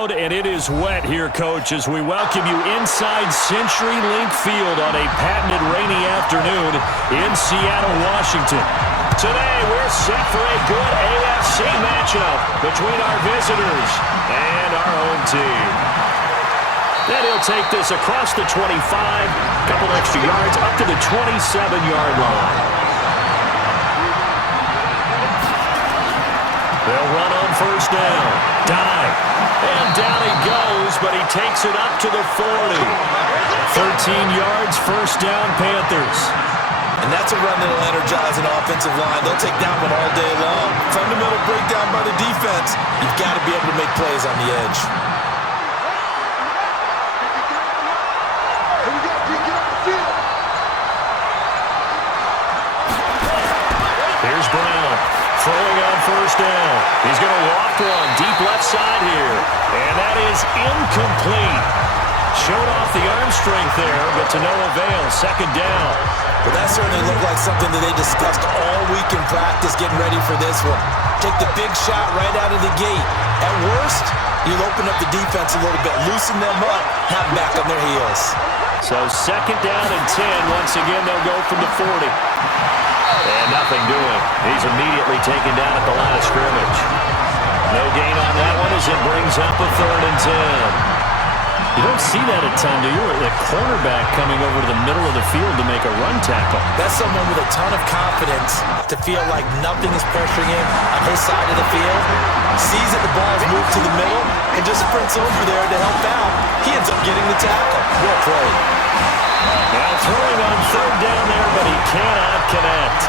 loud and it is wet here, Coach, as we welcome you inside CenturyLink Field on a patented rainy afternoon in Seattle, Washington. Today, we're set for a good AFC matchup between our visitors and our home team. Then he'll take this across the 25, a couple extra yards, up to the 27-yard line. They'll run on first down. Dive. And down he goes, but he takes it up to the 40. 13 yards, first down, Panthers. And that's a run that'll energize an offensive line. They'll take that one all day long. Fundamental breakdown by the defense. You've got to be able to make plays on the edge. Here's Brown. Throwing on first down. He's going to walk one deep left side here. And that is incomplete. Showed off the arm strength there, but to no avail. Second down. Well, that certainly looked like something that they discussed all week in practice getting ready for this one. Take the big shot right out of the gate. At worst, you'll open up the defense a little bit, loosen them up, have them back on their heels. So second down and 10. Once again, they'll go from the 40. And nothing doing. He's immediately taken down at the line of scrimmage. No gain on that one as it brings up a 3rd and 10. You don't see that a ton, do you? The cornerback coming over to the middle of the field to make a run tackle. That's someone with a ton of confidence to feel like nothing is pressuring him on his side of the field. Sees that the ball's moved to the middle and just sprints over there to help out. He ends up getting the tackle. Well played. Now throwing on 3rd down there, but he cannot connect.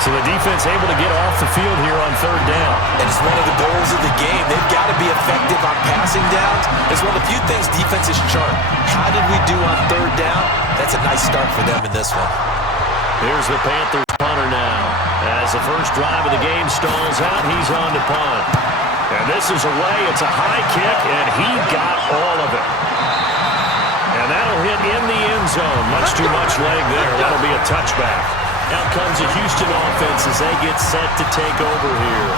So the defense able to get off the field here on 3rd down. And it's one of the goals of the game. They've got to be effective on passing downs. It's one of the few things defenses chart. How did we do on 3rd down? That's a nice start for them in this one. Here's the Panthers punter now. As the first drive of the game stalls out, he's on to punt. And this is away. It's a high kick, and he got all of it. And that'll hit in the end zone. Much too much leg there. That'll be a touchback. Out comes the Houston offense as they get set to take over here.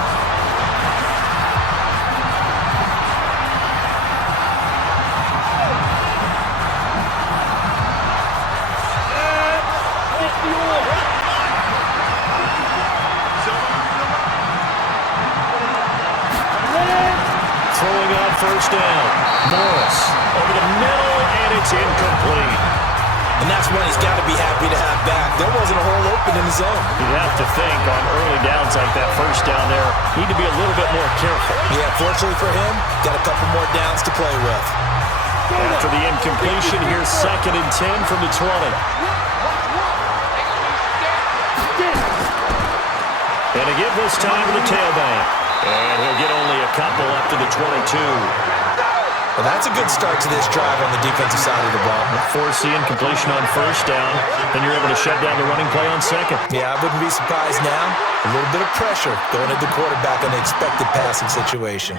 Throwing on first down. Morris over the middle, and it's incomplete. And that's one he's got to be happy to have back. There wasn't a hole open in his zone. You'd have to think on early downs like that first down there, need to be a little bit more careful. Yeah, fortunately for him, got a couple more downs to play with. After the incompletion, here's 2nd and 10 from the 20. And to give this time to the tailback. And he'll get only a couple up to the 22. Well, that's a good start to this drive on the defensive side of the ball. Force the incompletion on first down, then you're able to shut down the running play on second. Yeah, I wouldn't be surprised now. A little bit of pressure going at the quarterback on the expected passing situation.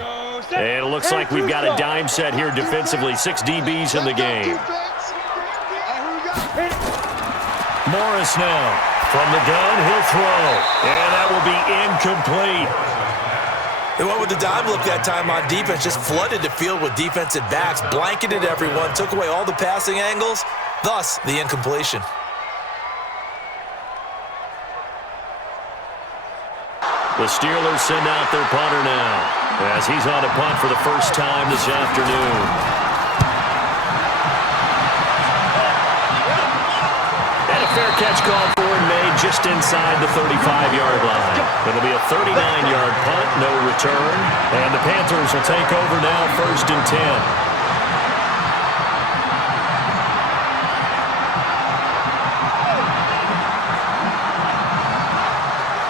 And it looks like we've got a dime set here defensively. 6 DBs in the game. Morris now. From the gun, he'll throw. And that will be incomplete. They went with the dime look that time on defense, just flooded the field with defensive backs, blanketed everyone, took away all the passing angles, thus the incompletion. The Steelers send out their punter now as he's on a punt for the first time this afternoon. And a fair catch call for and made just inside the 35-yard line. It'll be a 39-yard punt, no return. And the Panthers will take over now, 1st and 10.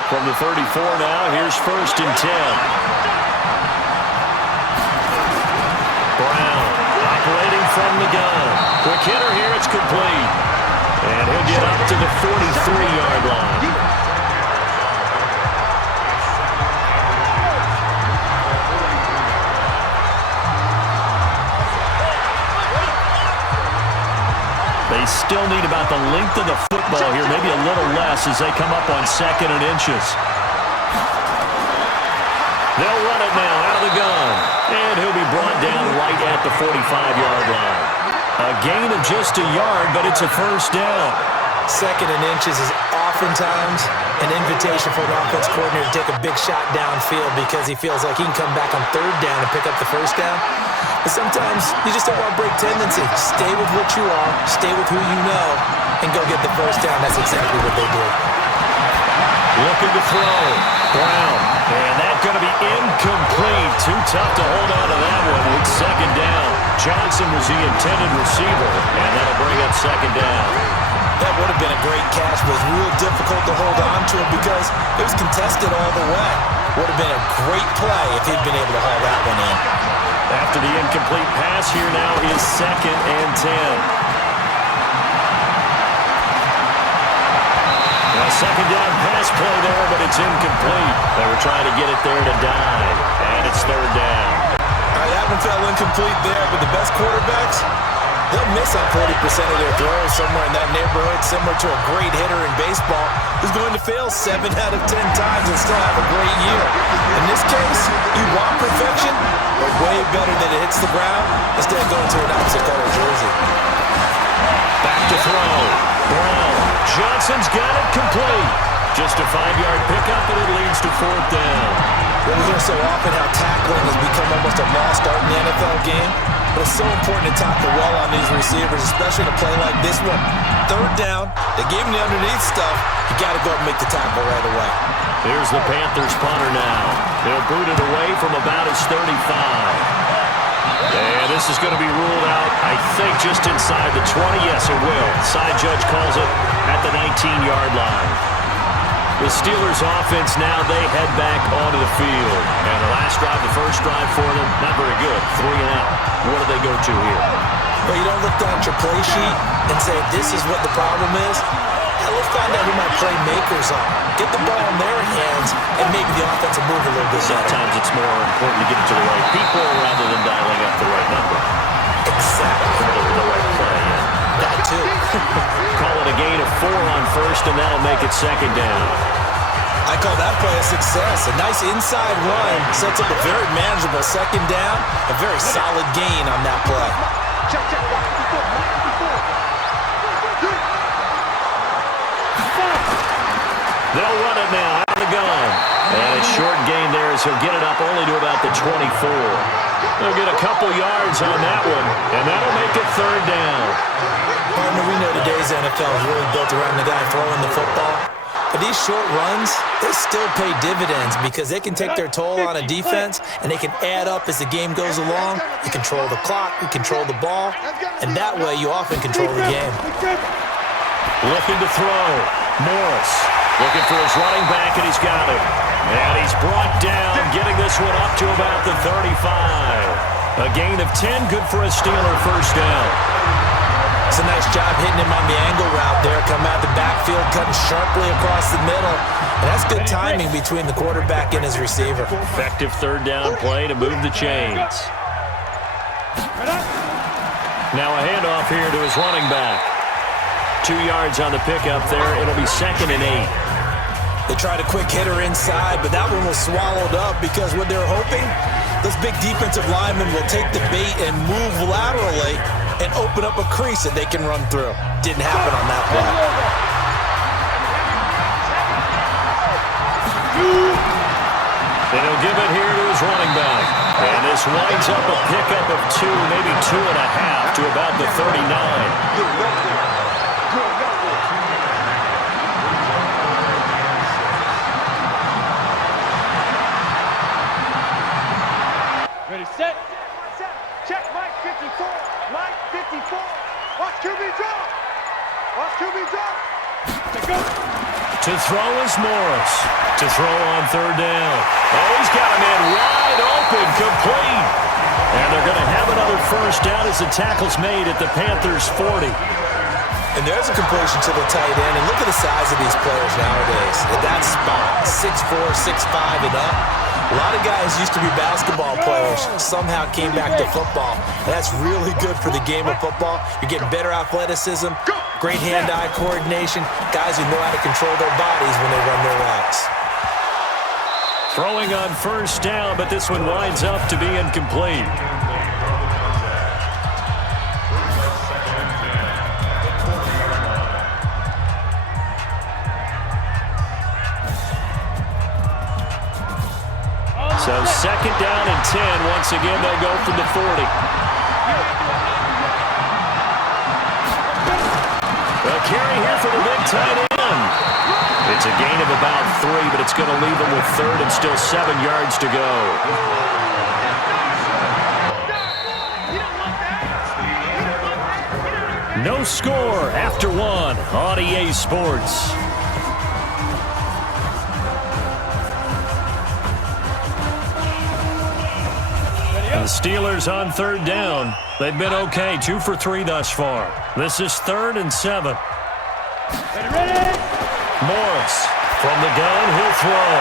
From the 34 now, here's 1st and 10. Brown operating from the gun. Quick hitter here, it's complete. And he'll get up to the 43-yard line. They still need about the length of the football here, maybe a little less as they come up on 2nd and inches. They'll run it now out of the gun. And he'll be brought down right at the 45-yard line. A gain of just a yard, but it's a first down. Second and inches is oftentimes an invitation for an offense coordinator to take a big shot downfield because he feels like he can come back on third down and pick up the first down. But sometimes you just don't want to break tendency. Stay with what you are, stay with who you know, and go get the first down. That's exactly what they did. Looking to throw. Brown. And that's going to be incomplete. Too tough to hold on to that one. It's second down. Johnson was the intended receiver, and that'll bring up second down. That would have been a great catch, but it was real difficult to hold on to him because it was contested all the way. Would have been a great play if he'd been able to haul that one in. After the incomplete pass, here now is second and 10. Second down pass play there, but it's incomplete. They were trying to get it there to dive, and it's third down. All right, that one fell incomplete there, but the best quarterbacks, they'll miss on 40% of their throws somewhere in that neighborhood, similar to a great hitter in baseball who's going to fail 7 out of 10 times and still have a great year. In this case, you want perfection, but way better that it hits the ground instead of going to an opposite color jersey. Back to throw. Brown. Johnson's got it complete. Just a 5-yard pickup, and it leads to fourth down. Well, we hear so often how tackling has become almost a lost art in the NFL game, but it's so important to tackle well on these receivers, especially in a play like this one. Third down, they gave him the underneath stuff. You got to go up and make the tackle right away. Here's the Panthers punter now. They'll boot it away from about his 35. And this is going to be ruled out, I think, just inside the 20. Yes, it will. Side judge calls it at the 19-yard line. The Steelers offense now, they head back onto the field. And the last drive, the first drive for them, not very good. 3 and out. What do they go to here? Well, you don't look down at your play sheet and say, this is what the problem is. Now let's find out who my playmakers are. Get the ball in their hands and maybe the offense will move a little bit better. Sometimes it's more important to get it to the right people rather than dialing up the right number. Exactly. Rather than the right play, yeah. That too. Call it a gain of 4 on first, and that'll make it second down. I call that play a success. A nice inside run sets up a very manageable second down. A very solid gain on that play. They'll run it now out of the gun. And a short gain there as he'll get it up only to about the 24. They'll get a couple yards on that one, and that'll make it third down. Partner, we know today's NFL is really built around the guy throwing the football. But these short runs, they still pay dividends because they can take their toll on a defense, and they can add up as the game goes along. You control the clock, you control the ball, and that way you often control the game. Looking to throw. Morris looking for his running back, and he's got him. And he's brought down, getting this one up to about the 35. A gain of 10, good for a Steeler first down. It's a nice job hitting him on the angle route there. Come out the backfield, cutting sharply across the middle. And that's good timing between the quarterback and his receiver. Effective third down play to move the chains. Now a handoff here to his running back. 2 yards on the pickup there. It'll be second and 8. They tried a quick hitter inside, but that one was swallowed up because what they're hoping, those big defensive linemen will take the bait and move laterally and open up a crease that they can run through. Didn't happen on that play. And he'll give it here to his running back. And this winds up a pickup of 2, maybe 2.5 to about the 39. Ready, set. Check, Mike 54. Mike 54. Watch QB drop. Watch QB drop. Go. To throw is Morris. To throw on third down. Oh, he's got him in wide open, complete. And they're going to have another first down as the tackle's made at the Panthers' 40. And there's a completion to the tight end. And look at the size of these players nowadays. At that spot, 6'4", 6'5", and up. A lot of guys used to be basketball players, somehow came back to football. That's really good for the game of football. You're getting better athleticism, great hand-eye coordination, guys who know how to control their bodies when they run their routes. Throwing on first down, but this one winds up to be incomplete. Once again, they'll go from the 40. A carry here for the big tight end. It's a gain of about 3, but it's going to leave them with third and still 7 yards to go. No score after 1 on EA Sports. The Steelers on third down. They've been okay, 2 for 3 thus far. This is 3rd and 7. Ready? Morris from the gun, he'll throw.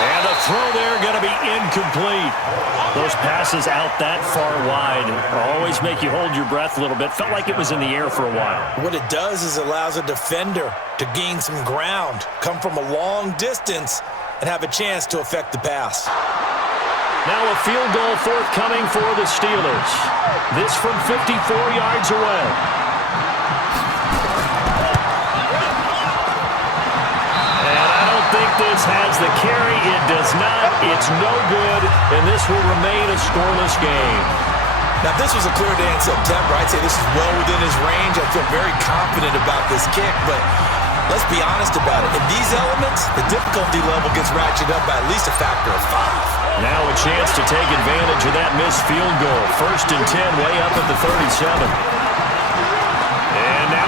And the throw there going to be incomplete. Those passes out that far wide always make you hold your breath a little bit. Felt like it was in the air for a while. What it does is it allows a defender to gain some ground, come from a long distance, and have a chance to affect the pass. Now a field goal forthcoming for the Steelers. This from 54 yards away. This has the carry. It does not. It's no good, and this will remain a scoreless game. Now, if this was a clear day in September, I'd say this is well within his range. I feel very confident about this kick, but let's be honest about it. In these elements, the difficulty level gets ratcheted up by at least a factor of 5. Now a chance to take advantage of that missed field goal. 1st and 10, way up at the 37. And now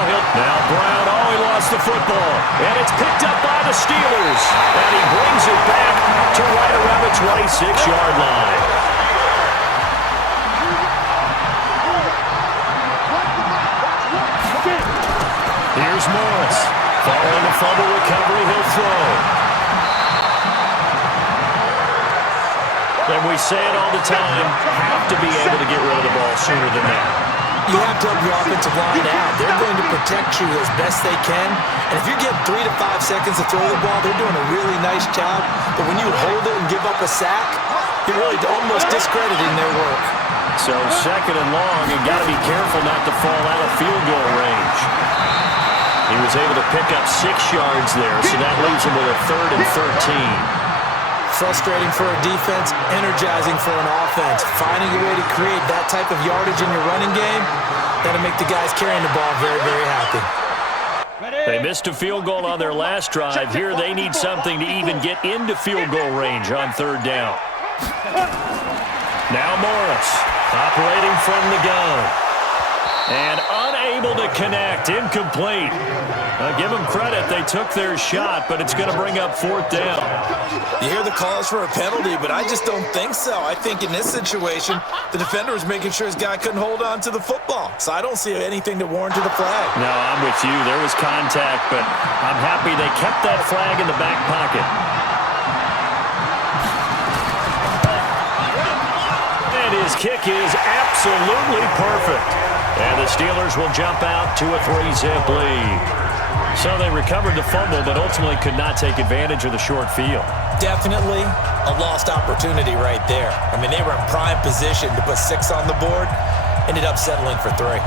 Brown, he lost the football. And it's picked up by the Steelers. And he brings it back to right around the 26-yard line. Here's Morris. Following the fumble recovery, he'll throw. And we say it all the time, have to be able to get rid of the ball sooner than that. You have to help your offensive line out. They're going to protect you as best they can. And if you get 3 to 5 seconds to throw the ball, they're doing a really nice job. But when you hold it and give up a sack, you're really almost discrediting their work. So 2nd and long, you got to be careful not to fall out of field goal range. He was able to pick up 6 yards there, so that leaves him with a 3rd and 13. Frustrating for a defense, energizing for an offense. Finding a way to create that type of yardage in your running game, that'll make the guys carrying the ball very, very happy. They missed a field goal on their last drive. Here they need something to even get into field goal range on 3rd down. Now Morris, operating from the gun. And unable to connect, incomplete. Give them credit, they took their shot, but it's going to bring up 4th down. You hear the calls for a penalty, but I just don't think so. I think in this situation, the defender was making sure his guy couldn't hold on to the football. So I don't see anything that warranted the flag. No, I'm with you. There was contact, but I'm happy they kept that flag in the back pocket. And his kick is absolutely perfect. And the Steelers will jump out to a 3-zip lead. So they recovered the fumble, but ultimately could not take advantage of the short field. Definitely a lost opportunity right there. I mean, they were in prime position to put 6 on the board, ended up settling for 3.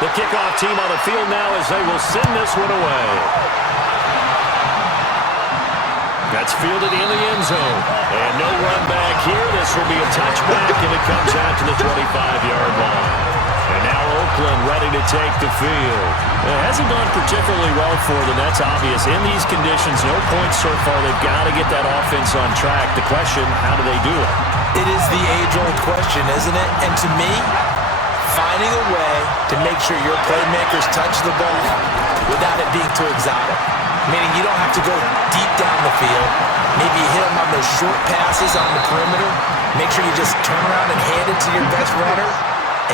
The kickoff team on the field now as they will send this one away. That's fielded in the end zone. And no run back here. This will be a touchback, and it comes out to the 25-yard line. And now Oakland ready to take the field. It hasn't gone particularly well for them. That's obvious. In these conditions, no points so far. They've got to get that offense on track. The question, how do they do it? It is the age-old question, isn't it? And to me, finding a way to make sure your playmakers touch the ball without it being too exotic. Meaning you don't have to go deep down the field. Maybe you hit them on those short passes on the perimeter. Make sure you just turn around and hand it to your best runner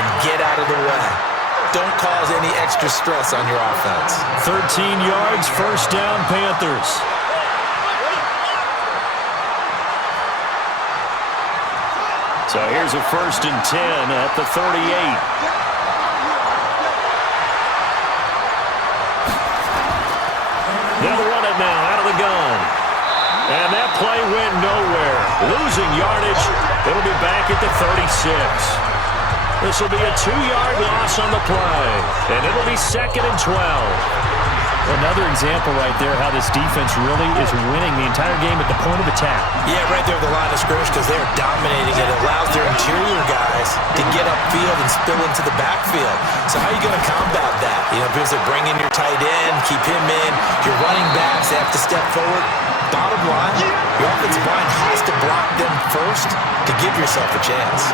and get out of the way. Don't cause any extra stress on your offense. 13 yards, 1st down, Panthers. So here's a 1st and 10 at the 38. They'll run it now out of the gun. And that play went nowhere. Losing yardage. It'll be back at the 36. This will be a 2-yard loss on the play. And it'll be 2nd and 12. Another example right there how this defense really is winning the entire game at the point of attack. Yeah, right there at the line of scrimmage because they're dominating it. It allows their interior guys to get upfield and spill into the backfield. So how are you going to combat that? You know, because they bring in your tight end, keep him in. Your running backs have to step forward. Bottom line, your offensive line has to block them first to give yourself a chance.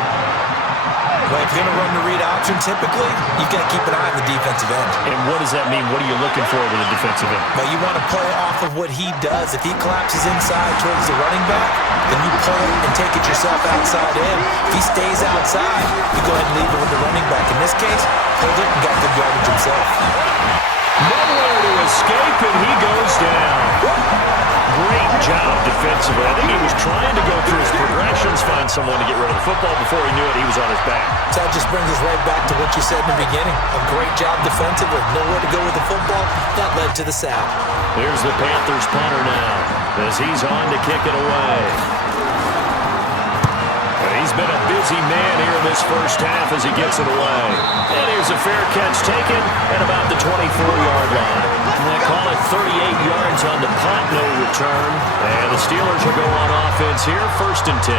But if you're going to run the read option, typically, you've got to keep an eye on the defensive end. And what does that mean? What are you looking for with a defensive end? But you want to play off of what he does. If he collapses inside towards the running back, then you pull it and take it yourself outside in. If he stays outside, you go ahead and leave it with the running back. In this case, pulled it and got good yardage himself. Nowhere to escape, and he goes down. Great job defensively. I think he was trying to go through his progressions, find someone to get rid of the football. Before he knew it, he was on his back. So that just brings us right back to what you said in the beginning. A great job defensively. Nowhere to go with the football. That led to the sack. Here's the Panthers punter now as he's on to kick it away. And he's been a busy man here in this first half as he gets it away. And here's a fair catch taken at about the 24-yard line. And they call it 38 yards on the punt, no return. And the Steelers will go on offense here, 1st and 10.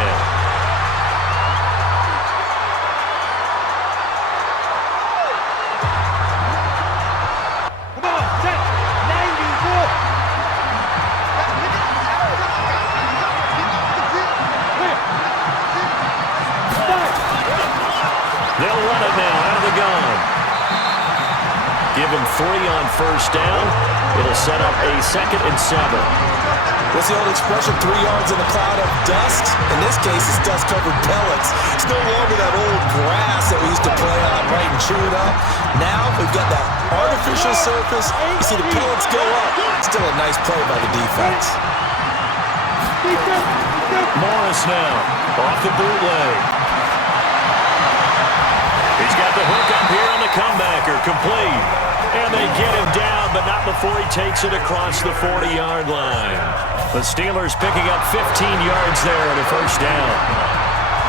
They'll run it now out of the gun. Give him 3 on 1st down. It'll set up a 2nd and 7. What's the old expression? 3 yards in a cloud of dust? In this case, it's dust-covered pellets. It's no longer that old grass that we used to play on, right, and chew it up. Now we've got that artificial surface. You see the pellets go up. Still a nice play by the defense. Morris now off the bootleg. He's got the hook up here on the comebacker, complete. And they get him down, but not before he takes it across the 40-yard line. The Steelers picking up 15 yards there on a 1st down.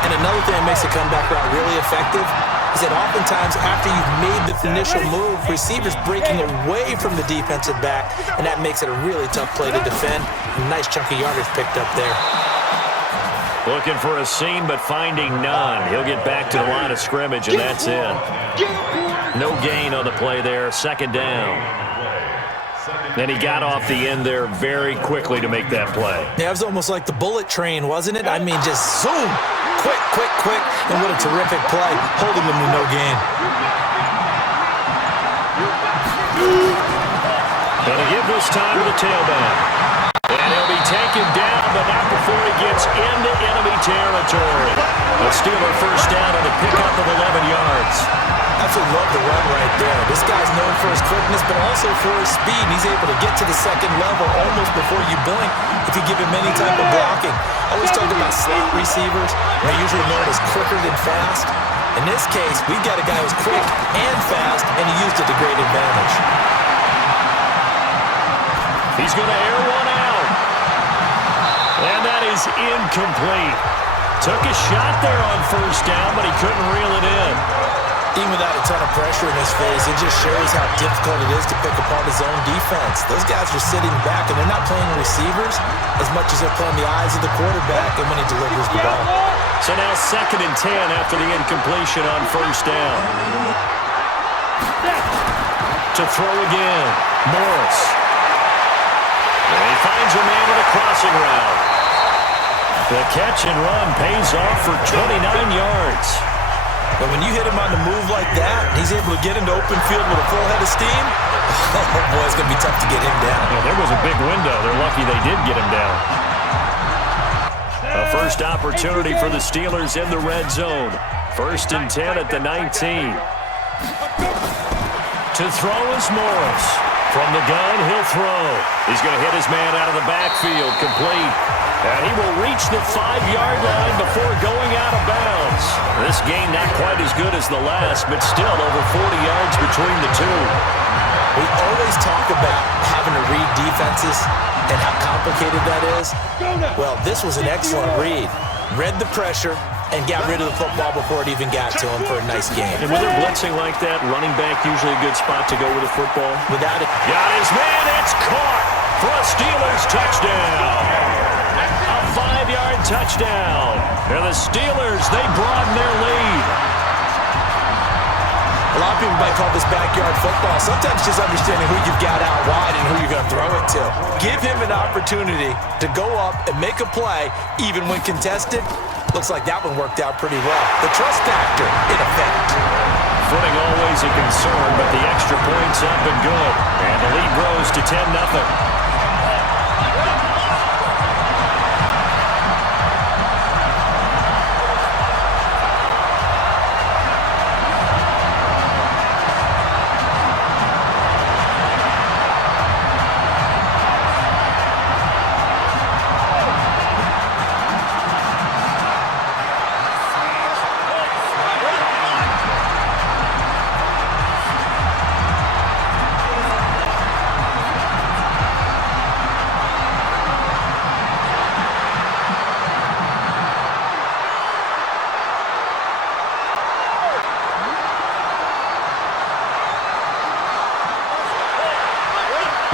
And another thing that makes the comeback route really effective is that oftentimes after you've made the initial move, receivers breaking away from the defensive back, and that makes it a really tough play to defend. A nice chunk of yardage picked up there. Looking for a seam, but finding none. He'll get back to the line of scrimmage, and that's it. No gain on the play there, 2nd down. And he got off the end there very quickly to make that play. Yeah, it was almost like the bullet train, wasn't it? I mean, just zoom, quick, quick, quick, and what a terrific play, holding him to no gain. And to give this time to the tailback. And he'll be taken down, but not before he gets into enemy territory. A Steeler 1st down and a pickup of 11 yards. Absolutely love the run right there. This guy's known for his quickness, but also for his speed. He's able to get to the 2nd level almost before you blink if you give him any type of blocking. Always talk about slot receivers. They're usually known as quicker than fast. In this case, we've got a guy who's quick and fast, and he used it to great advantage. He's going to air one out. And that is incomplete. Took a shot there on 1st down, but he couldn't reel it in. Even without a ton of pressure in his face, it just shows how difficult it is to pick apart his own defense. Those guys are sitting back, and they're not playing receivers as much as they're playing the eyes of the quarterback and when he delivers the ball. So now 2nd and 10 after the incompletion on 1st down. To throw again, Morris. And he finds a man with a crossing route. The catch and run pays off for 29 yards. But when you hit him on the move like that, he's able to get into open field with a full head of steam, oh boy, it's going to be tough to get him down. Yeah, there was a big window. They're lucky they did get him down. A first opportunity for the Steelers in the red zone. 1st and 10 at the 19. To throw is Morris. From the gun, he'll throw. He's going to hit his man out of the backfield, complete. And he will reach the 5-yard line before going out of bounds. This game not quite as good as the last, but still over 40 yards between the two. We always talk about having to read defenses and how complicated that is. Well, this was an excellent read. Read the pressure and got rid of the football before it even got to him for a nice game. And when they're blitzing like that, running back usually a good spot to go with the football. Without it. Got his man. It's caught for a Steelers touchdown. A 5-yard touchdown. And the Steelers, they broaden their lead. A lot of people might call this backyard football. Sometimes just understanding who you've got out wide and who you're going to throw it to. Give him an opportunity to go up and make a play, even when contested. Looks like that one worked out pretty well. The trust factor in effect. Footing always a concern, but the extra point's up and good. And the lead grows to 10-0.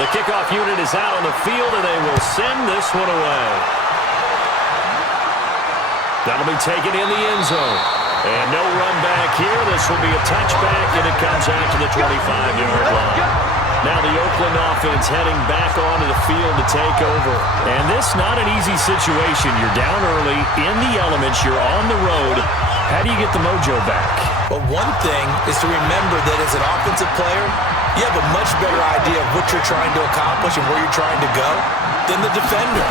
The kickoff unit is out on the field, and they will send this one away. That'll be taken in the end zone. And no run back here. This will be a touchback, and it comes out to the 25-yard line. Now the Oakland offense heading back onto the field to take over. And this not an easy situation. You're down early, in the elements, you're on the road. How do you get the mojo back? But one thing is to remember that as an offensive player, you have a much better idea of what you're trying to accomplish and where you're trying to go than the defender.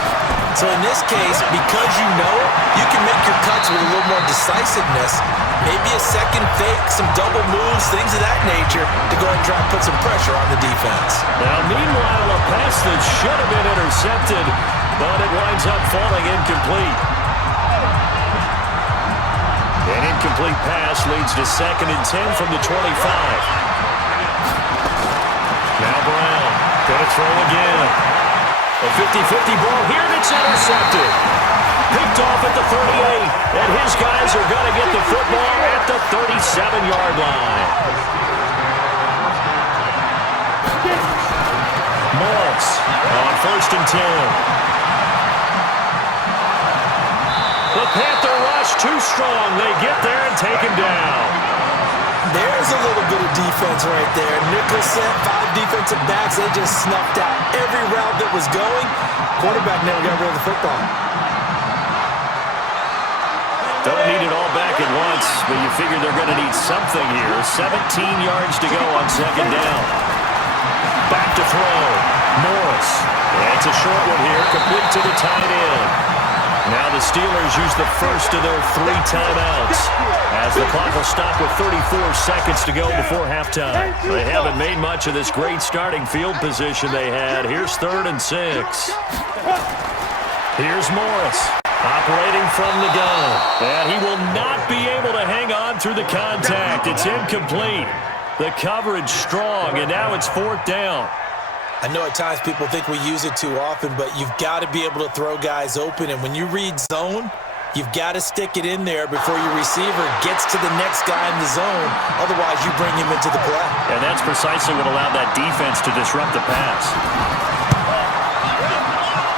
So in this case, because you know it, you can make your cuts with a little more decisiveness, maybe a second fake, some double moves, things of that nature, to go ahead and try and put some pressure on the defense. Now, meanwhile, a pass that should have been intercepted, but it winds up falling incomplete. An incomplete pass leads to 2nd and 10 from the 25. Now Brown, going to throw again. A 50-50 ball here that's intercepted. Picked off at the 38, and his guys are going to get the football at the 37-yard line. Morris on 1st and 10. The Panther rush too strong. They get there and take him down. There's a little bit of defense right there. Nickel set, 5 defensive backs. They just snuffed out every route that was going. Quarterback never got rid of the football. Don't need it all back at once, but you figure they're going to need something here. 17 yards to go on 2nd down. Back to throw. Morris. It's a short one here, complete to the tight end. Now the Steelers use the first of their 3 timeouts as the clock will stop with 34 seconds to go before halftime. They haven't made much of this great starting field position they had. Here's 3rd and 6. Here's Morris operating from the gun. And he will not be able to hang on through the contact. It's incomplete. The coverage strong, and now it's 4th down. I know at times people think we use it too often, but you've got to be able to throw guys open. And when you read zone, you've got to stick it in there before your receiver gets to the next guy in the zone. Otherwise, you bring him into the play. And that's precisely what allowed that defense to disrupt the pass.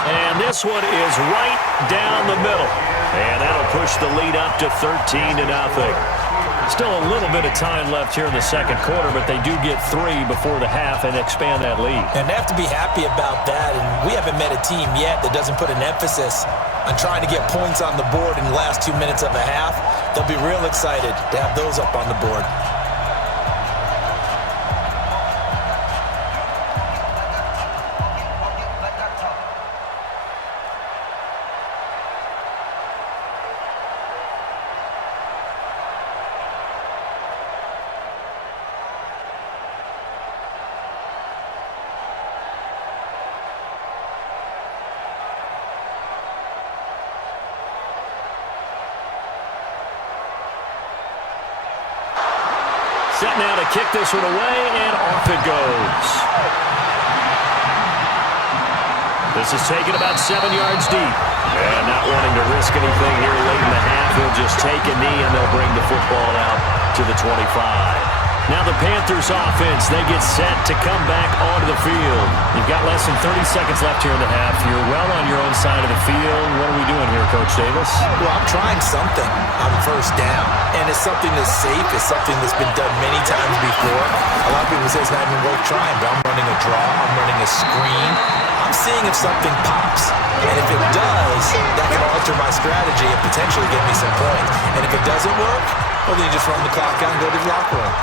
And this one is right down the middle. And that'll push the lead up to 13-0. Still a little bit of time left here in the second quarter, but they do get 3 before the half and expand that lead. And they have to be happy about that. And we haven't met a team yet that doesn't put an emphasis on trying to get points on the board in the last 2 minutes of a half. They'll be real excited to have those up on the board. set now to kick this one away, and off it goes. This is taken about 7 yards deep. And not wanting to risk anything here late in the half, he'll just take a knee, and they'll bring the football out to the 25. Now the Panthers offense, they get set to come back onto the field. You've got less than 30 seconds left here in the half. You're well on your own side of the field. What are we doing here, Coach Davis? Well, I'm trying something on first down, and it's something that's safe. It's something that's been done many times before. A lot of people say it's not even worth trying, but I'm running a draw. I'm running a screen. I'm seeing if something pops, and if it does, that can alter my strategy and potentially get me some points. And if it doesn't work, well, then you just run the clock out and go to the locker room.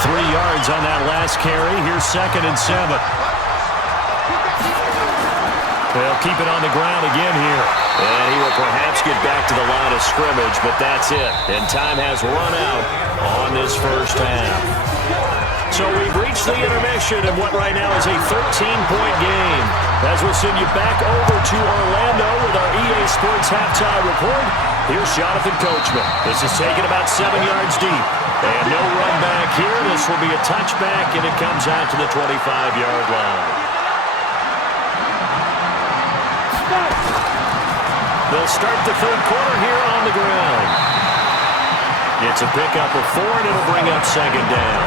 Three yards on that last carry. Here's 2nd and 7. They'll keep it on the ground again here. And he will perhaps get back to the line of scrimmage, but that's it. And time has run out on this first half. So we've reached the intermission of what right now is a 13-point game. As we'll send you back over to Orlando with our EA Sports Halftime Report, here's Jonathan Coachman. This is taken about 7 yards deep. And no run back here. This will be a touchback, and it comes out to the 25-yard line. They'll start the third quarter here on the ground. It's a pickup of 4, and it'll bring up 2nd down.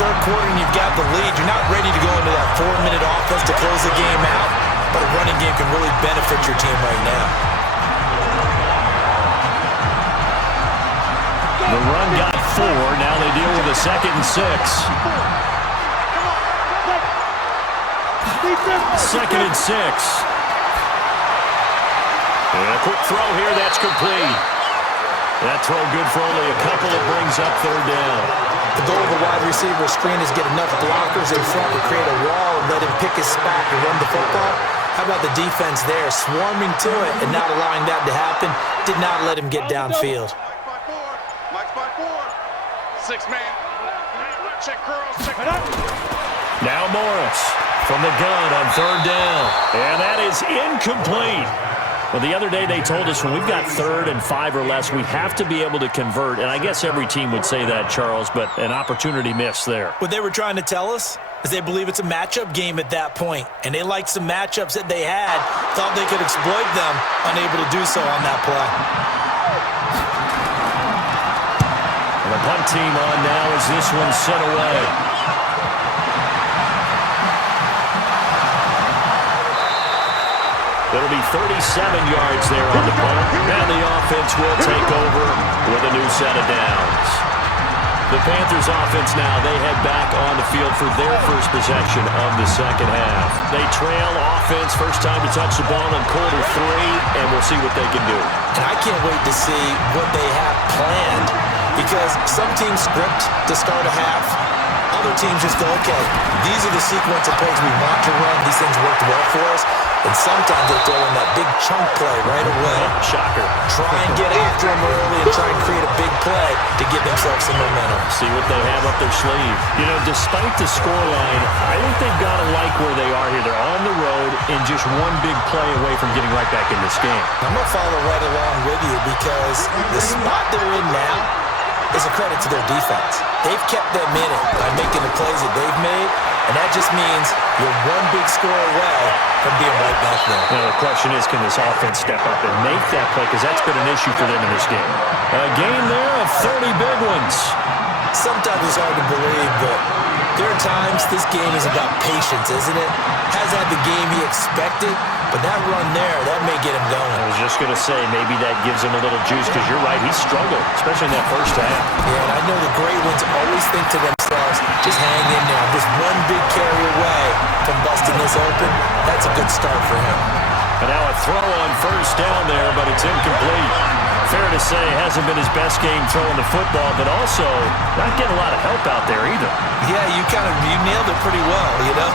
Third quarter, and you've got the lead. You're not ready to go into that 4-minute offense to close the game out, but a running game can really benefit your team right now. The run got 4. Now they deal with a 2nd and 6. 2nd and 6. And a quick throw here. That's complete. That throw good for only a couple. It brings up 3rd down. The goal of a wide receiver screen is get enough blockers in front to create a wall and let him pick his spot and run the football. How about the defense there, swarming to it and not allowing that to happen? Did not let him get downfield. Mike's by 4. 6-man. Check curls. Check it up. Now Morris from the gun on 3rd down. And that is incomplete. Well, the other day they told us when we've got 3rd and 5 or less, we have to be able to convert. And I guess every team would say that, Charles, but an opportunity missed there. What they were trying to tell us is they believe it's a matchup game at that point. And they liked some matchups that they had, thought they could exploit them, unable to do so on that play. And the punt team on now as this one's sent away. It'll be 37 yards there on the punt. And the offense will take over with a new set of downs. The Panthers offense now, they head back on the field for their first possession of the second half. They trail offense, first time to touch the ball in quarter 3, and we'll see what they can do. And I can't wait to see what they have planned, because some teams script to start a half. Other teams just go, okay, these are the sequence of plays we want to run. These things worked well for us. And sometimes they throw in that big chunk play right away. Shocker. Try and get after them early and try and create a big play to give themselves some momentum. See what they have up their sleeve. You know, despite the scoreline, I think they've got to like where they are here. They're on the road and just one big play away from getting right back in this game. I'm going to follow right along with you, because the spot they're in now is a credit to their defense. They've kept them in it by making the plays that they've made, and that just means you're one big score away from being right back there. Now the question is, can this offense step up and make that play? Because that's been an issue for them in this game. A game there of 30 big ones. Sometimes it's hard to believe, but there are times this game is about patience, isn't it? Hasn't had the game he expected, but that run there, that may get him going. I was just going to say, maybe that gives him a little juice, because you're right, he struggled, especially in that first half. Yeah, and I know the great ones always think to themselves, just hang in there. I'm just one big carry away from busting this open. That's a good start for him. And now a throw on first down there, but it's incomplete. Fair to say, hasn't been his best game throwing the football, but also not getting a lot of help out there either. Yeah, you nailed it pretty well, you know.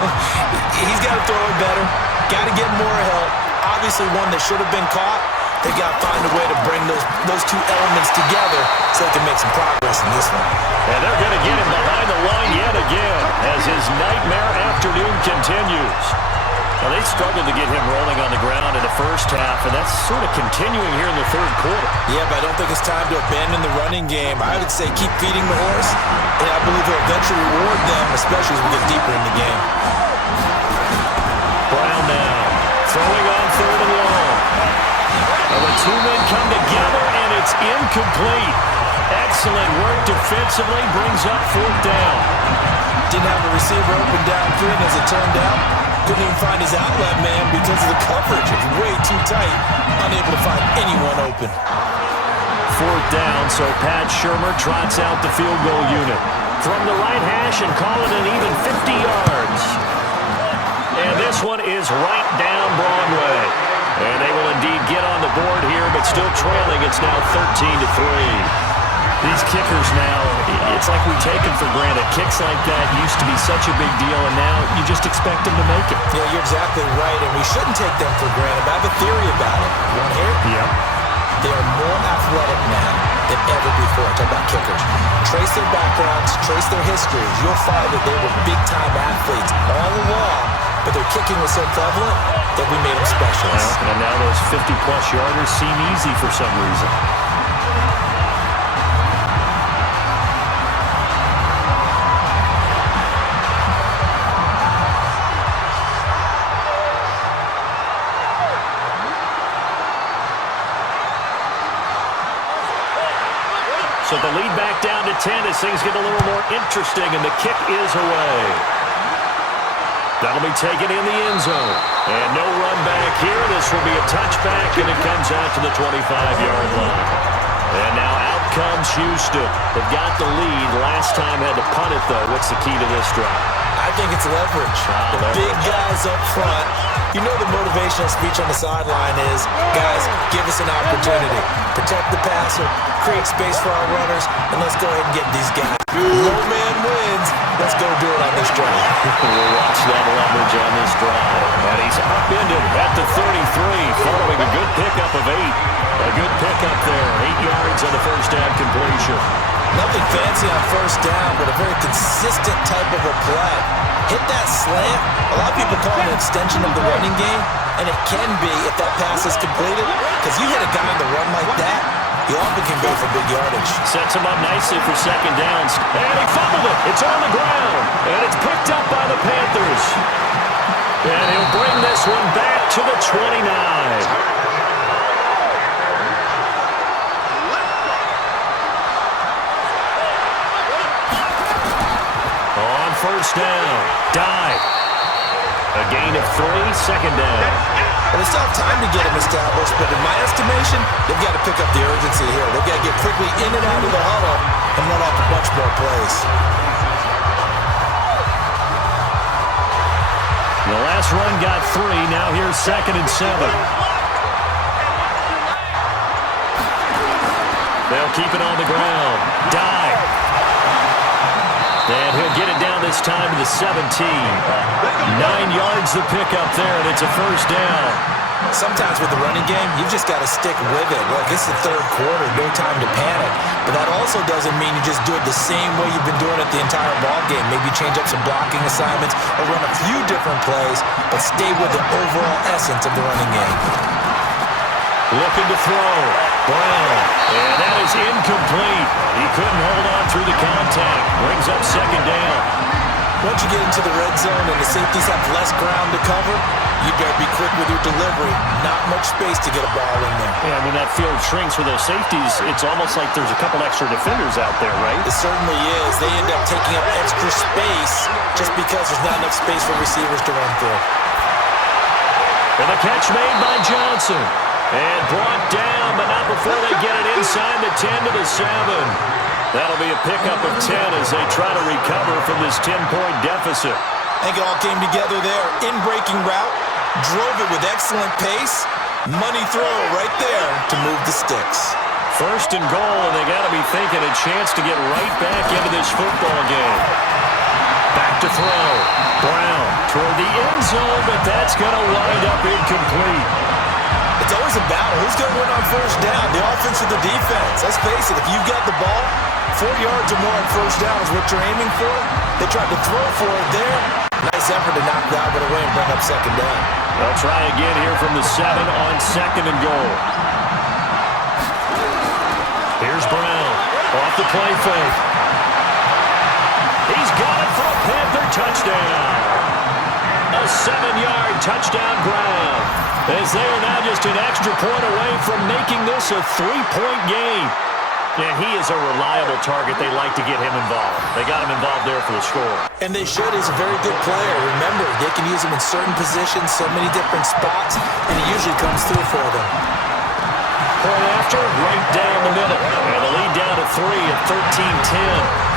He's got to throw it better. Got to get more help. Obviously one that should have been caught. They got to find a way to bring those two elements together so they can make some progress in this one. And they're going to get him behind the line yet again as his nightmare afternoon continues. Well, they struggled to get him rolling on the ground in the first half, and that's sort of continuing here in the third quarter. Yeah, but I don't think it's time to abandon the running game. I would say keep feeding the horse, and I believe he'll eventually reward them, especially as we get deeper in the game. Brown now, throwing on third and long. Well, the two men come together, and it's incomplete. Excellent work defensively, brings up fourth down. Didn't have a receiver open downfield, as it turned out. Couldn't even find his outlet man because of the coverage. It's way too tight. Unable to find anyone open. Fourth down, so Pat Shurmur trots out the field goal unit. From the right hash and call it an even 50 yards. And this one is right down Broadway. And they will indeed get on the board here, but still trailing. It's now 13-3. These kickers now, it's like we take them for granted. Kicks like that used to be such a big deal, and now you just expect them to make it. Yeah, you're exactly right, and we shouldn't take them for granted. I have a theory about it. You want to hear it? Yeah. They are more athletic now than ever before. Talk about kickers. Trace their backgrounds, trace their histories. You'll find that they were big-time athletes all along, but their kicking was so prevalent that we made them specialists. Well, and now those 50-plus yarders seem easy for some reason. So the lead back down to 10 as things get a little more interesting, and the kick is away. That'll be taken in the end zone. And no run back here. This will be a touchback, and it comes out to the 25-yard line. And now out comes Houston. They've got the lead. Last time had to punt it, though. What's the key to this drive? I think it's leverage. The big guys up front. You know the motivational speech on the sideline is, guys, give us an opportunity. Protect the passer, create space for our runners, and let's go ahead and get these guys. Low man wins. Let's go do it on this drive. We'll watch that leverage on this drive. And he's upended at the 33, following a good pickup of 8. A good pickup there, 8 yards on the first down completion. Nothing fancy on first down, but a very consistent type of a play. Hit that slant. A lot of people call it an extension of the running game, and it can be if that pass is completed, because you hit a guy on the run like that, he often can go for big yardage. Sets him up nicely for second downs. And he fumbled it. It's on the ground. And it's picked up by the Panthers. And he'll bring this one back to the 29. First down. Dive. A gain of 3, second down. Well, they still have time to get him established, but in my estimation, they've got to pick up the urgency here. They've got to get quickly in and out of the huddle and run off a bunch more plays. The last run got 3. Now here's 2nd and 7. They'll keep it on the ground. Dive. And he'll get it down this time to the 17. 9 yards to pick up there, and it's a first down. Sometimes with the running game, you've just got to stick with it. Look, it's the third quarter, no time to panic. But that also doesn't mean you just do it the same way you've been doing it the entire ball game. Maybe change up some blocking assignments or run a few different plays, but stay with the overall essence of the running game. Looking to throw. Brown. And that is incomplete. He couldn't hold on through the contact. Brings up second down. Once you get into the red zone and the safeties have less ground to cover, you better be quick with your delivery. Not much space to get a ball in there. Yeah, when that field shrinks with those safeties, it's almost like there's a couple extra defenders out there, right? It certainly is. They end up taking up extra space just because there's not enough space for receivers to run through. And the catch made by Johnson. And brought down, but not before they get it inside the 10 to the 7. That'll be a pickup of 10 as they try to recover from this 10-point deficit. I think it all came together there. In-breaking route, drove it with excellent pace. Money throw right there to move the sticks. First and goal, and they got to be thinking a chance to get right back into this football game. Back to throw. Brown toward the end zone, but that's going to wind up incomplete. It's always a battle. Who's going to win on first down, the offense or the defense? Let's face it, if you've got the ball, 4 yards or more on first down is what you're aiming for. They tried to throw for it there. Nice effort to knock that one away and bring up second down. They'll try again here from the 7 on 2nd and goal. Here's Brown off the play fake. He's got it for a Panther touchdown. A 7-yard touchdown Brown, as they are now just an extra point away from making this a 3-point game. Yeah, he is a reliable target. They like to get him involved. They got him involved there for the score. And they should. He's a very good player. Remember, they can use him in certain positions, so many different spots, and he usually comes through for them. Point after, right down the middle. And the lead down to 3 at 13-10.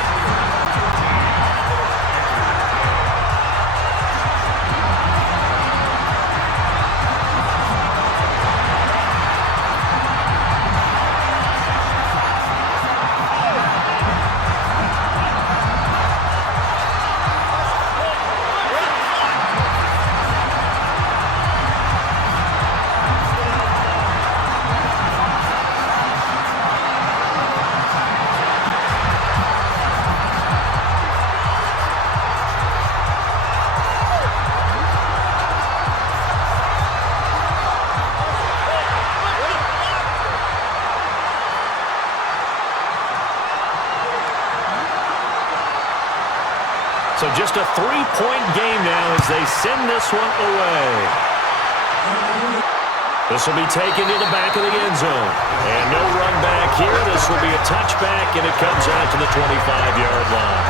So just a 3-point game now as they send this one away. This will be taken to the back of the end zone. And no run back here. This will be a touchback, and it comes out to the 25-yard line.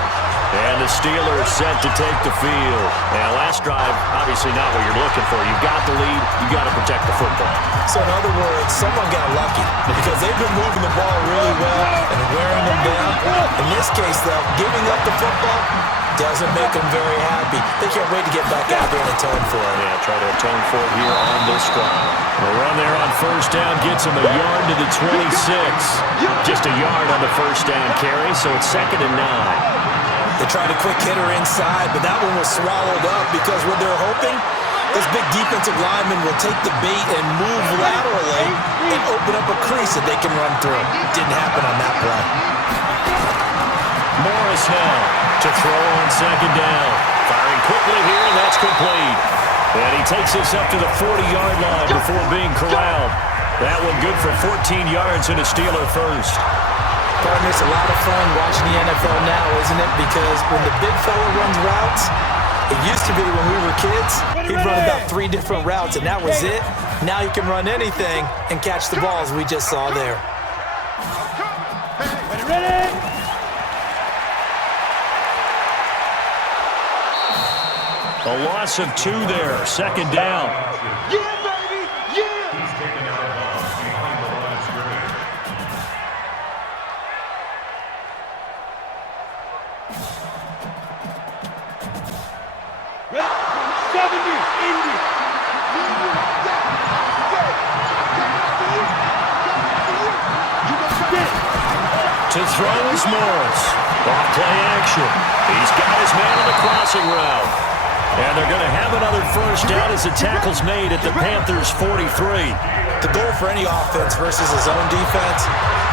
And the Steelers set to take the field. And last drive, obviously not what you're looking for. You've got the lead. You've got to protect the football. So in other words, someone got lucky because they've been moving the ball really well and wearing them down. In this case, though, giving up the football doesn't make them very happy. They can't wait to get back out there and atone for it. Yeah, try to atone for it here on this drive. The run there on first down gets him a yard to the 26. Just a yard on the first down carry, so it's 2nd and 9. They tried a quick hitter inside, but that one was swallowed up because what they're hoping, this big defensive lineman will take the bait and move laterally and open up a crease that they can run through. Didn't happen on that play. Morris now to throw on 2nd down. Firing quickly here, and that's complete. And he takes this up to the 40-yard line before being corralled. That one good for 14 yards and a Steeler first. Partner, it's a lot of fun watching the NFL now, isn't it? Because when the big fella runs routes, it used to be when we were kids, he'd run about 3 different routes, and that was it. Now he can run anything and catch the balls we just saw there. Ready? A loss of 2 there, 2nd down. Yeah, baby! Yeah! Ready? 70, Indy! To throw is Morris. Off play action. He's got his man on the crossing route. And they're going to have another first down as the tackle's made at the Panthers' 43. The goal for any offense versus his own defense,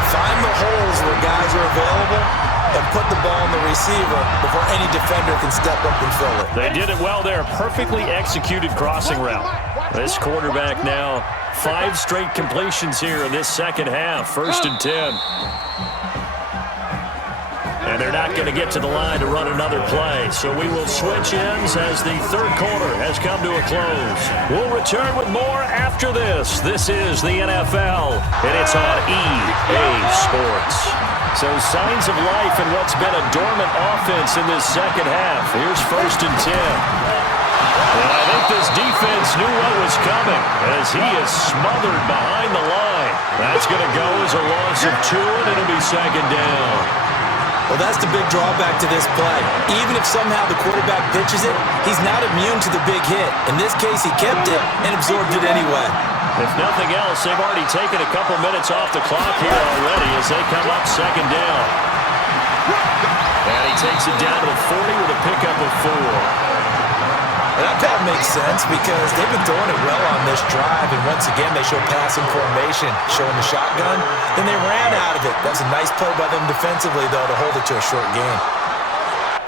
find the holes where guys are available and put the ball on the receiver before any defender can step up and fill it. They did it well there. Perfectly executed crossing route. This quarterback now 5 straight completions here in this second half. 1st and 10. And they're not going to get to the line to run another play. So we will switch ends as the 3rd quarter has come to a close. We'll return with more after this. This is the NFL, and it's on EA Sports. So signs of life in what's been a dormant offense in this second half. Here's 1st and 10. And I think this defense knew what was coming as he is smothered behind the line. That's going to go as a loss of 2, and it'll be 2nd down. Well, that's the big drawback to this play. Even if somehow the quarterback pitches it, he's not immune to the big hit. In this case, he kept it and absorbed it anyway. If nothing else, they've already taken a couple minutes off the clock here already as they come up 2nd down. And he takes it down to the 40 with a pickup of 4. And that call makes sense because they've been throwing it well on this drive, and once again they show passing formation, showing the shotgun. Then they ran out of it. That was a nice play by them defensively, though, to hold it to a short game.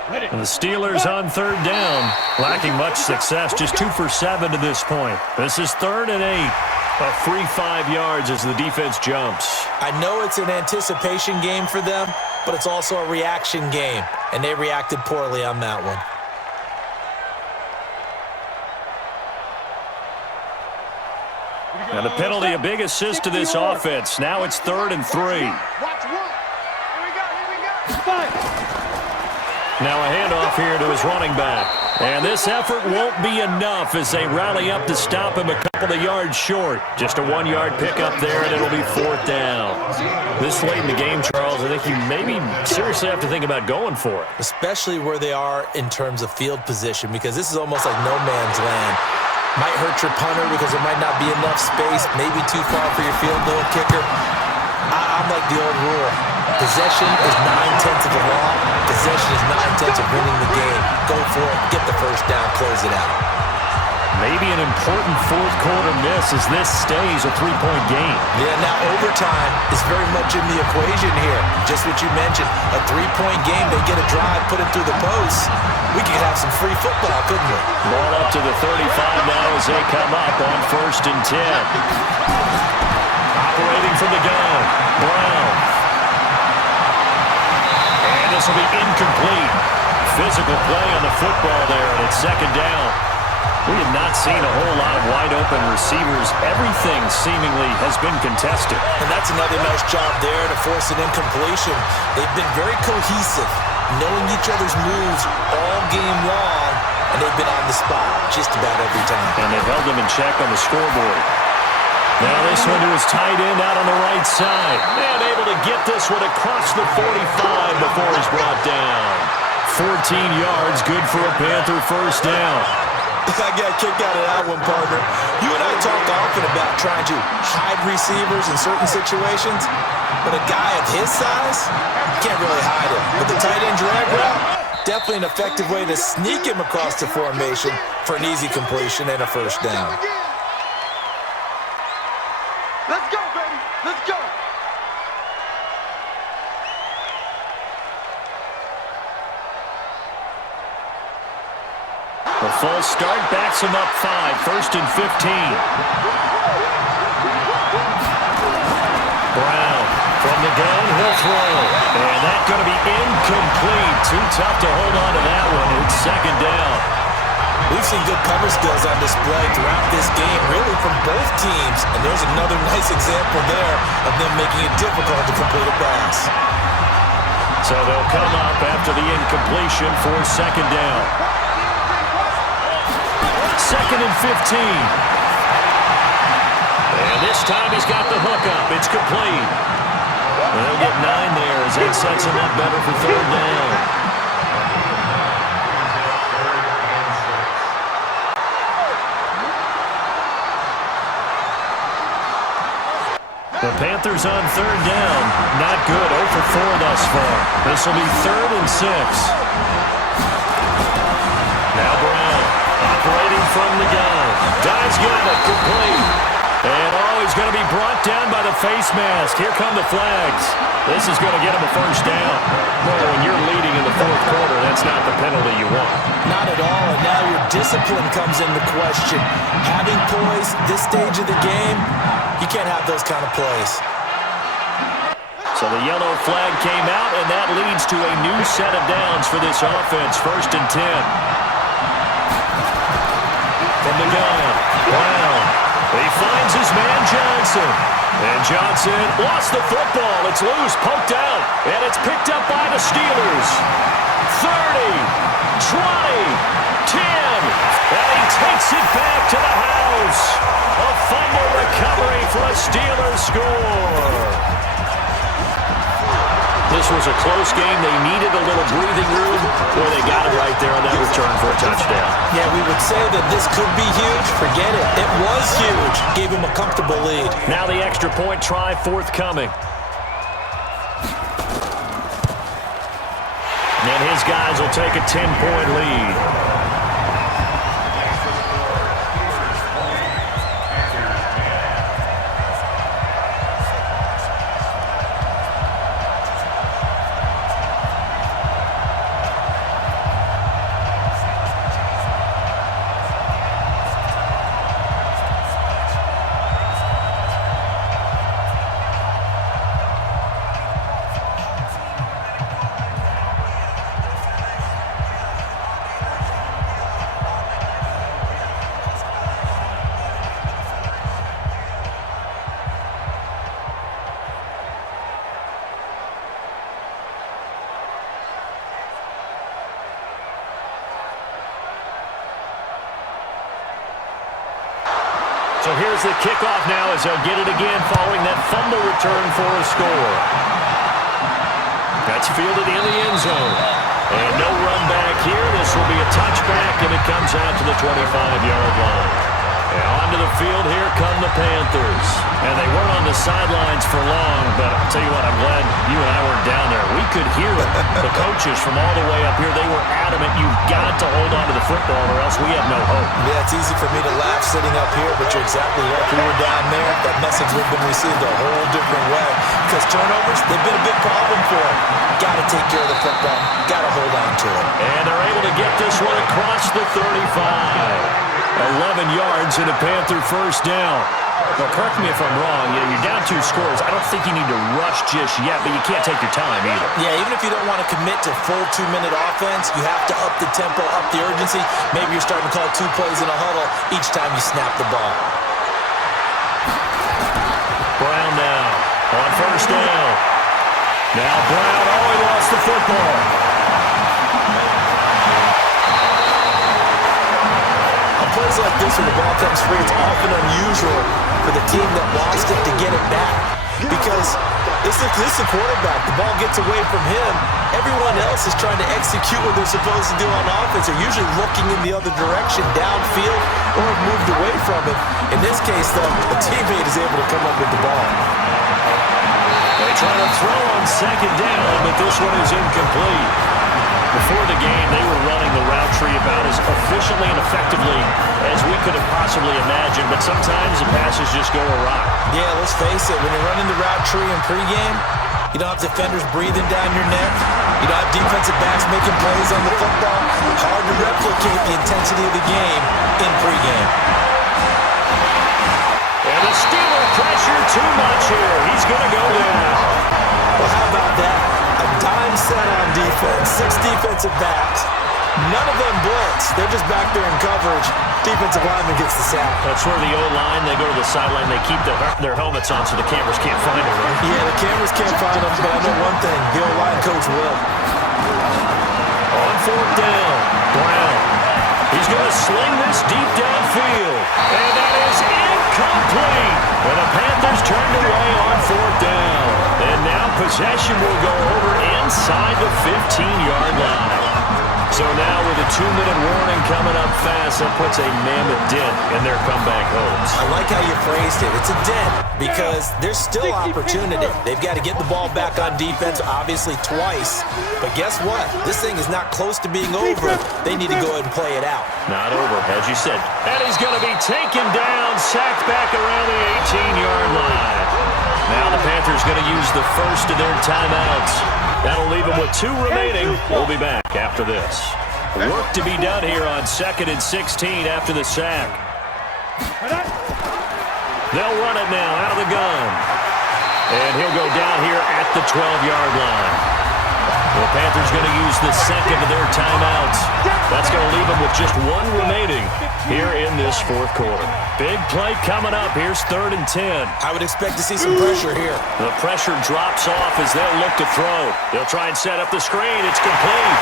And the Steelers on third down, lacking much success, just 2 for 7 to this point. This is 3rd and 8. A free 5 yards as the defense jumps. I know it's an anticipation game for them, but it's also a reaction game, and they reacted poorly on that one. And the penalty, a big assist to this offense. Now it's 3rd and 3. Watch one. Here we go. Now a handoff here to his running back. And this effort won't be enough as they rally up to stop him a couple of yards short. Just a 1-yard pickup there, and it'll be 4th down. This late in the game, Charles, I think you maybe seriously have to think about going for it. Especially where they are in terms of field position, because this is almost like no man's land. Might hurt your punter because there might not be enough space, maybe too far for your field goal kicker. I'm like the old rule. Possession is 9/10 of the law. Possession is 9/10 of winning the game. Go for it, get the first down, close it out. Maybe an important fourth-quarter miss as this stays a 3-point game. Yeah, now overtime is very much in the equation here. Just what you mentioned, a 3-point game, they get a drive, put it through the post. We could have some free football, couldn't we? Ball up to the 35 now as they come up on 1st and 10. Operating from the gun, Brown. And this will be incomplete. Physical play on the football there, and it's 2nd down. We have not seen a whole lot of wide-open receivers. Everything seemingly has been contested. And that's another nice job there to force an incompletion. They've been very cohesive, knowing each other's moves all game long, and they've been on the spot just about every time. And they've held them in check on the scoreboard. Now this one to his tight end out on the right side. And able to get this one across the 45 before he's brought down. 14 yards, good for a Panther first down. I got a kick out of that one, partner. You and I talk often about trying to hide receivers in certain situations, but a guy of his size, can't really hide him. But the tight end drag route, definitely an effective way to sneak him across the formation for an easy completion and a first down. Let's go, baby. Let's go. A false start backs him up 5, 1st and 15. Brown from the gun, he'll throw. And that's going to be incomplete. Too tough to hold on to that one. It's 2nd down. We've seen good cover skills on display throughout this game, really from both teams. And there's another nice example there of them making it difficult to complete a pass. So they'll come up after the incompletion for 2nd down. 2nd and 15. And this time he's got the hook up. It's complete. They'll get 9 there as that sets him up better for 3rd down. The Panthers on 3rd down. Not good. 0 for 4 thus far. This will be 3rd and 6. Now Brown. Operating from the gun. Dives got it. Complete. And he's going to be brought down by the face mask. Here come the flags. This is going to get him a first down. Well, when you're leading in the 4th quarter, that's not the penalty you want. Not at all, and now your discipline comes into question. Having poise this stage of the game, you can't have those kind of plays. So the yellow flag came out, and that leads to a new set of downs for this offense. 1st and 10. From the gun, Brown. He finds his man Johnson. And Johnson lost the football. It's loose, poked out, and it's picked up by the Steelers. 30, 20, 10, and he takes it back to the house. A fumble recovery for a Steelers score. This was a close game. They needed a little breathing room. Well, they got it right there on that return for a touchdown. Yeah, we would say that this could be huge. Forget it. It was huge. Gave him a comfortable lead. Now the extra point try forthcoming. And his guys will take a 10-point lead. So here's the kickoff now as they'll get it again following that fumble return for a score. That's fielded in the end zone. And no run back here. This will be a touchback, and it comes out to the 25-yard line. And onto the field, here come the Panthers. And they weren't on the sidelines for long, but I'll tell you what, I'm glad you and I weren't down there. We could hear the coaches from all the way up here. They were adamant, you've got to hold on to the football or else we have no hope. Yeah, it's easy for me to laugh sitting up here, but you're exactly right. If we were down there, that message would have been received a whole different way. Because turnovers, they've been a big problem for them. Got to take care of the football. Got to hold on to it. And they're able to get this one across the 35. 11 yards and a Panther first down. Now, correct me if I'm wrong. You're down 2 scores. I don't think you need to rush just yet, but you can't take your time either. Yeah, even if you don't want to commit to full 2-minute offense, you have to up the tempo, up the urgency. Maybe you're starting to call 2 plays in a huddle each time you snap the ball. Brown now on first down. Now Brown, he lost the football. Plays like this when the ball comes free, it's often unusual for the team that lost it to get it back. Because this is a quarterback. The ball gets away from him. Everyone else is trying to execute what they're supposed to do on offense. They're usually looking in the other direction, downfield, or have moved away from it. In this case, though, a teammate is able to come up with the ball. They try to throw on second down, but this one is incomplete. Before the game, they were running the route tree about as efficiently and effectively as we could have possibly imagined, but sometimes the passes just go awry. Yeah, let's face it, when you're running the route tree in pregame, you don't have defenders breathing down your neck. You don't have defensive backs making plays on the football. Hard to replicate the intensity of the game in pregame. And the Steeler pressure too much here. He's going to go down. Well, how about that? A dime set on defense. 6 defensive backs. None of them blitz. They're just back there in coverage. Defensive lineman gets the sack. That's where the O-line, they go to the sideline, they keep their helmets on so the cameras can't find them, right? Yeah, the cameras can't find them, but I know one thing. The O-line coach will. On fourth down, Brown. He's going to sling this deep downfield. And that is incomplete. And the Panthers turned away on fourth down. And now possession will go over inside the 15-yard line. So now with a 2-minute warning coming up fast, that puts a mammoth dent in their comeback hopes. I like how you phrased it. It's a dent because there's still opportunity. They've got to get the ball back on defense, obviously twice. But guess what? This thing is not close to being over. They need to go ahead and play it out. Not over, as you said. And he's going to be taken down, sacked back around the 18-yard line. Now the Panthers going to use the first of their timeouts. That'll leave them with 2 remaining. We'll be back after this. Work to be done here on 2nd and 16 after the sack. They'll run it now out of the gun. And he'll go down here at the 12-yard line. The Panthers going to use the second of their timeouts. That's going to leave them with just 1 remaining here in this 4th quarter. Big play coming up. Here's 3rd and 10. I would expect to see some pressure here. The pressure drops off as they'll look to throw. They'll try and set up the screen. It's complete.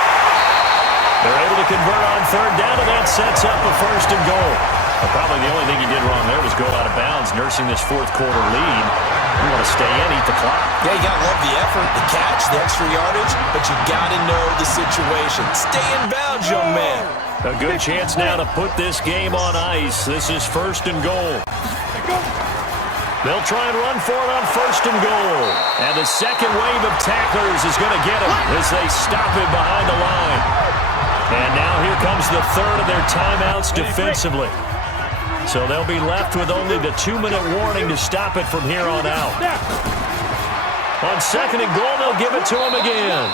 They're able to convert on 3rd down, and that sets up a 1st and goal. Probably the only thing he did wrong there was go out of bounds, nursing this 4th quarter lead. You want to stay in, eat the clock. Yeah, you got to love the effort, the catch, the extra yardage, but you got to know the situation. Stay in bounds, young man. A good chance now to put this game on ice. This is 1st and goal. They'll try and run for it on 1st and goal. And the second wave of tacklers is going to get him as they stop him behind the line. And now here comes the 3rd of their timeouts defensively. So they'll be left with only the 2-minute warning to stop it from here on out. On 2nd and goal, they'll give it to him again.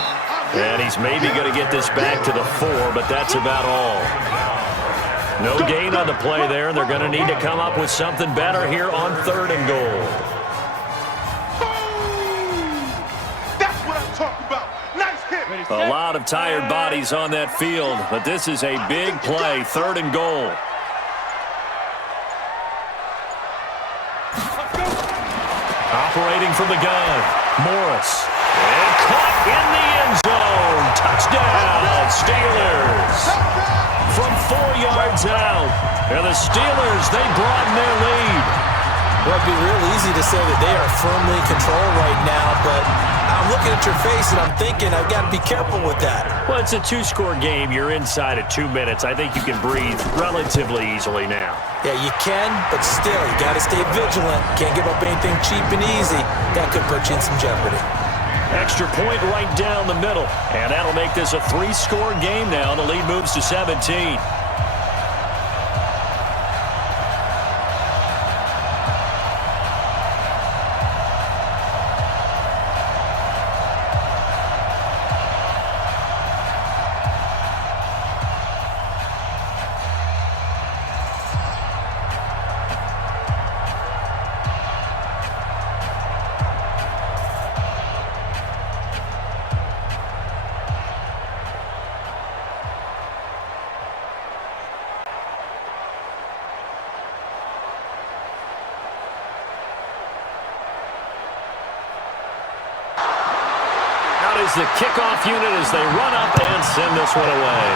And he's maybe going to get this back to the 4, but that's about all. No gain on the play there. They're going to need to come up with something better here on 3rd and goal. That's what I'm talking about. Nice hit. A lot of tired bodies on that field, but this is a big play, 3rd and goal. Operating from the gun, Morris. And caught in the end zone. Touchdown, Steelers. From 4 yards out. And the Steelers, they broaden their lead. Well, it'd be real easy to say that they are firmly in control right now, but I'm looking at your face and I'm thinking I've got to be careful with that. Well, it's a two-score game. You're inside at 2 minutes. I think you can breathe relatively easily now. Yeah, you can, but still, you got to stay vigilant. Can't give up anything cheap and easy. That could put you in some jeopardy. Extra point right down the middle, and that'll make this a 3-score game now. The lead moves to 17. Is the kickoff unit as they run up and send this one away.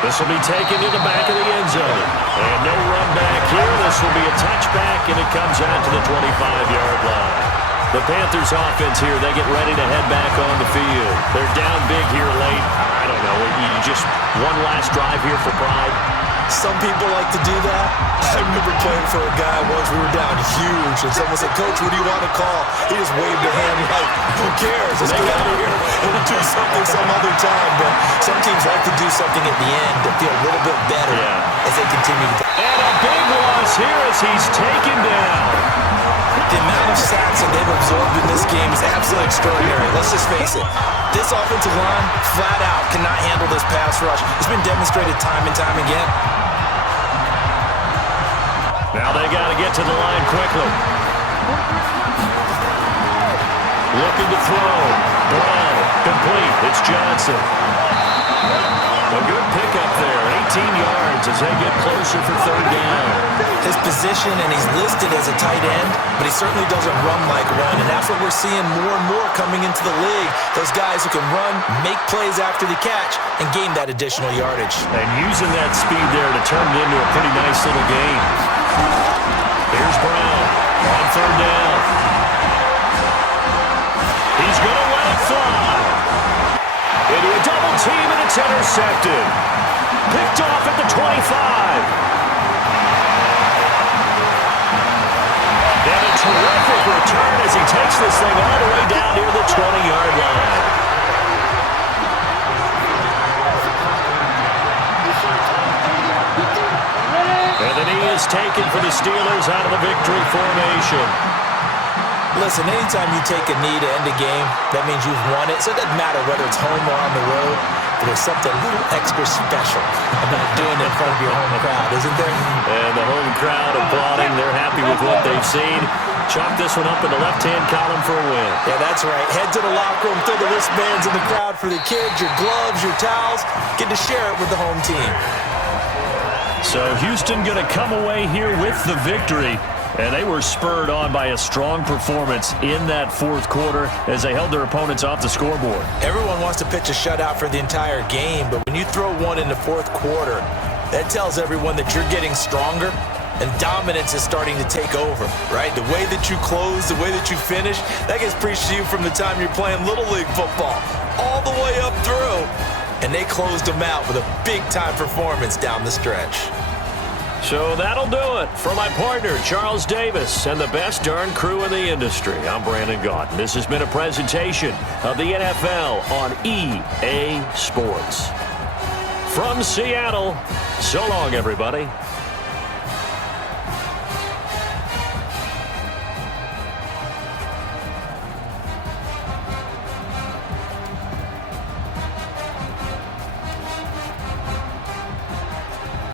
This will be taken to the back of the end zone. And no run back here. This will be a touchback, and it comes out to the 25-yard line. The Panthers offense here, they get ready to head back on the field. They're down big here late. I don't know, you just one last drive here for pride. Some people like to do that. I remember playing for a guy once. We were down huge, and someone said, "Coach, what do you want to call?" He just waved a hand like, "Who cares? Let's get out of here and we'll do something some other time." But some teams like to do something at the end to feel a little bit better as they continue to. And a big loss here as he's taken down. The amount of sacks that they've absorbed in this game is absolutely extraordinary. Let's just face it. This offensive line, flat out, cannot handle this pass rush. It's been demonstrated time and time again. Now they got to get to the line quickly. Looking to throw. Brown, complete. It's Johnson. A good pickup there, 18 yards as they get closer for third down. His position, and he's listed as a tight end, but he certainly doesn't run like one, and that's what we're seeing more and more coming into the league. Those guys who can run, make plays after the catch, and gain that additional yardage. And using that speed there to turn it into a pretty nice little game. Here's Brown on third down. He's going to let it fly. Into a double team, and it's intercepted. Picked off at the 25. And a terrific return as he takes this thing all the way down near the 20-yard line. And the knee is taken for the Steelers out of the victory formation. Listen, anytime you take a knee to end a game, that means you've won it. So it doesn't matter whether it's home or on the road. But there's something a little extra special about doing it in front of your home crowd, isn't there? And the home crowd applauding. They're happy with what they've seen. Chalk this one up in the left-hand column for a win. Yeah, that's right. Head to the locker room, throw the wristbands in the crowd for the kids, your gloves, your towels. Get to share it with the home team. So Houston going to come away here with the victory. And they were spurred on by a strong performance in that fourth quarter as they held their opponents off the scoreboard. Everyone wants to pitch a shutout for the entire game, but when you throw one in the fourth quarter, that tells everyone that you're getting stronger and dominance is starting to take over, right? The way that you close, the way that you finish, that gets preached to you from the time you're playing Little League football all the way up through. And they closed them out with a big-time performance down the stretch. So that'll do it for my partner, Charles Davis, and the best darn crew in the industry. I'm Brandon Gaunt. This has been a presentation of the NFL on EA Sports. From Seattle, so long, everybody.